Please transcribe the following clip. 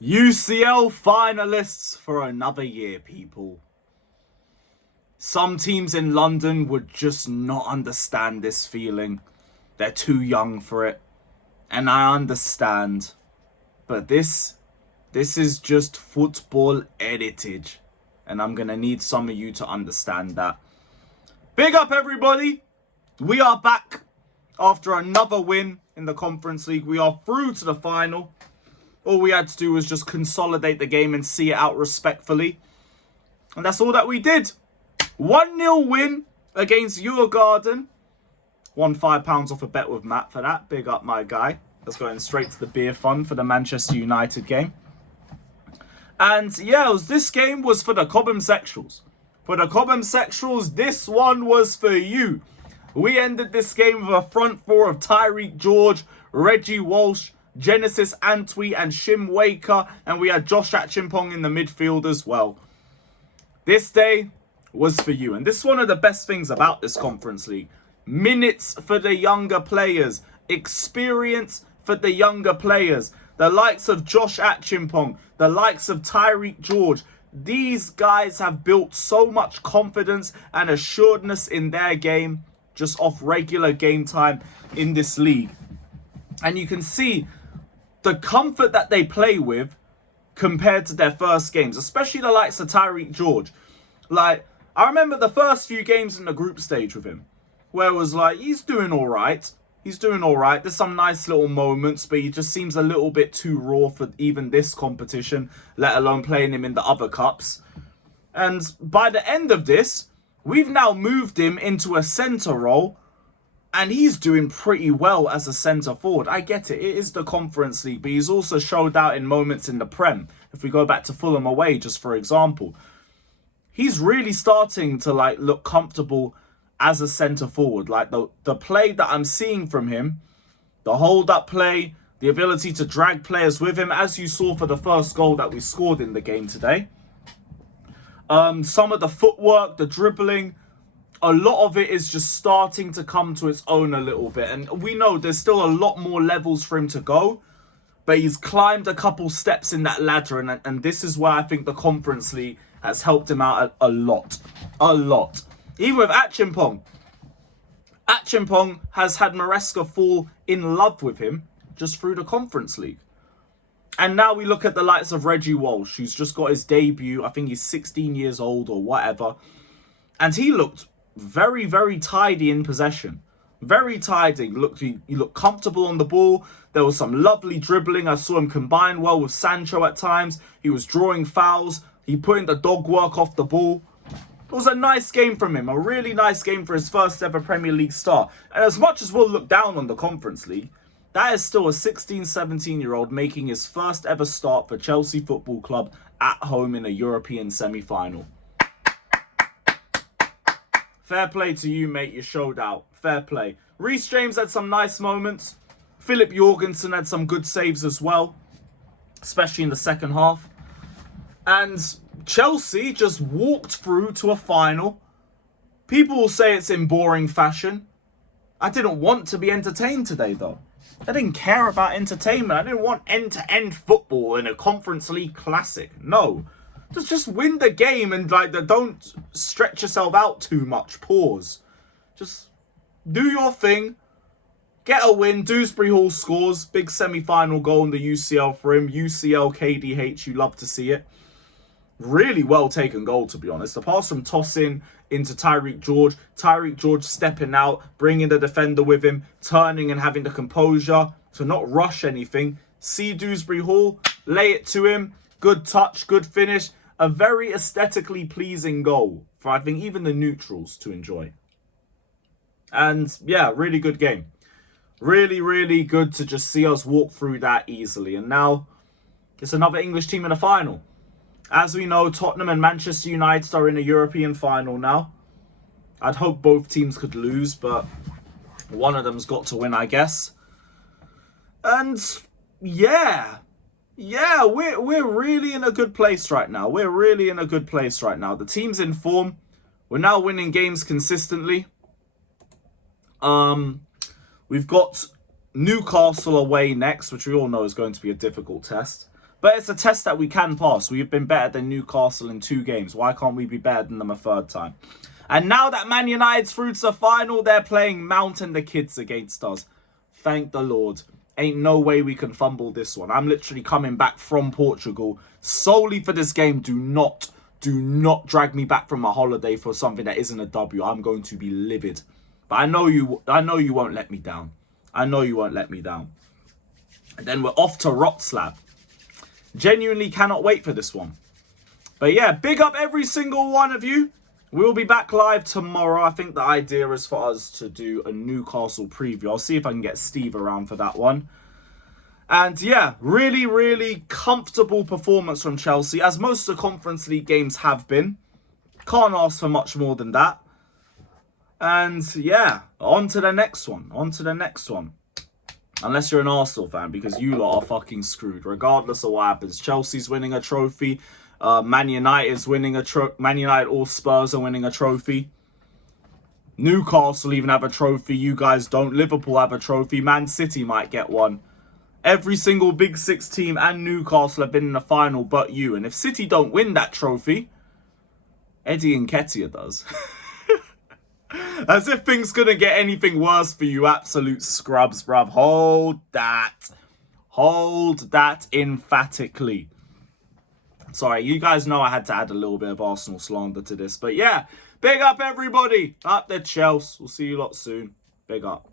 UCL finalists for another year, people. Some teams in London would just not understand this feeling. They're too young for it. And I understand. But this is just football heritage. And I'm going to need some of you to understand that. Big up, everybody. We are back after another win in the Conference League. We are through to the final. All we had to do was just consolidate the game and see it out respectfully. And that's all that we did. 1-0 win against Djurgarden. Won £5 off a bet with Matt for that. Big up, my guy. That's going straight to the beer fund for the Manchester United game. And yeah, this game was for the Cobham Sexuals. For the Cobham Sexuals, this one was for you. We ended this game with a front four of Tyrique, George, Reggie Walsh, Genesis Antwi and Shim Waker, and we had Josh Achimpong in the midfield as well. This day was for you, and this is one of the best things about this Conference League. Minutes for the younger players, experience for the younger players. The likes of Josh Achimpong, the likes of Tyrique George. These guys have built so much confidence and assuredness in their game just off regular game time in this league. And you can see the comfort that they play with compared to their first games, especially the likes of Tyrique George. Like, I remember the first few games in the group stage with him, where it was like, he's doing all right. He's doing all right. There's some nice little moments, but he just seems a little bit too raw for even this competition, let alone playing him in the other cups. And by the end of this, we've now moved him into a centre role, and he's doing pretty well as a centre forward. I get it. It is the Conference League, but he's also showed out in moments in the Prem. If we go back to Fulham away, just for example, he's really starting to look comfortable as a centre forward. Like the play that I'm seeing from him, the hold-up play, the ability to drag players with him, as you saw for the first goal that we scored in the game today. Some of the footwork, the dribbling, a lot of it is just starting to come to its own a little bit. And we know there's still a lot more levels for him to go, but he's climbed a couple steps in that ladder. And this is why I think the Conference League has helped him out a lot. A lot. Even with Achimpong. Achimpong has had Maresca fall in love with him just through the Conference League. And now we look at the likes of Reggie Walsh, who's just got his debut. I think he's 16 years old or whatever. And he looked very, very tidy in possession. Very tidy. He looked comfortable on the ball. There was some lovely dribbling. I saw him combine well with Sancho at times. He was drawing fouls. He put in the dog work off the ball. It was a nice game from him. A really nice game for his first ever Premier League start. And as much as we'll look down on the Conference League, that is still a 16, 17-year-old making his first ever start for Chelsea Football Club at home in a European semi-final. Fair play to you, mate. You showed out. Fair play. Reece James had some nice moments. Philip Jorgensen had some good saves as well, especially in the second half. And Chelsea just walked through to a final. People will say it's in boring fashion. I didn't want to be entertained today, though. I didn't care about entertainment. I didn't want end-to-end football in a Conference League classic. No. Just win the game and don't stretch yourself out too much. Pause. Just do your thing. Get a win. Dewsbury Hall scores. Big semi-final goal in the UCL for him. UCL KDH. You love to see it. Really well taken goal, to be honest. The pass from Tosin into Tyrique George. Tyrique George stepping out, bringing the defender with him, turning and having the composure to not rush anything. See Dewsbury Hall, lay it to him. Good touch, good finish. A very aesthetically pleasing goal for, I think, even the neutrals to enjoy. And yeah, really good game. Really, really good to just see us walk through that easily. And now it's another English team in the final. As we know, Tottenham and Manchester United are in a European final now. I'd hope both teams could lose, but one of them's got to win, I guess. And yeah, we're really in a good place right now. We're really in a good place right now. The team's in form. We're now winning games consistently. We've got Newcastle away next, which we all know is going to be a difficult test. But it's a test that we can pass. We've been better than Newcastle in 2 games. Why can't we be better than them a 3rd time? And now that Man United's through to the final, they're playing Mount and the kids against us. Thank the Lord. Ain't no way we can fumble this one. I'm literally coming back from Portugal solely for this game. Do not drag me back from my holiday for something that isn't a W. I'm going to be livid. But I know you won't let me down. I know you won't let me down. And then we're off to Wroclaw. Genuinely cannot wait for this one. But yeah, big up every single one of you. We'll be back live tomorrow. I think the idea is for us to do a Newcastle preview. I'll see if I can get Steve around for that one. And yeah, really, really comfortable performance from Chelsea, as most of the Conference League games have been. Can't ask for much more than that. And yeah, on to the next one. On to the next one. Unless you're an Arsenal fan, because you lot are fucking screwed. Regardless of what happens. Chelsea's winning a trophy. Man United's winning a trophy. Man United or Spurs are winning a trophy. Newcastle even have a trophy. You guys don't. Liverpool have a trophy. Man City might get one. Every single Big Six team and Newcastle have been in the final but you. And if City don't win that trophy, Eddie Nketiah does. As if things couldn't get anything worse for you absolute scrubs, bruv. Hold that. Hold that emphatically. Sorry, you guys know I had to add a little bit of Arsenal slander to this. But yeah, big up everybody. Up the Chels. We'll see you lot soon. Big up.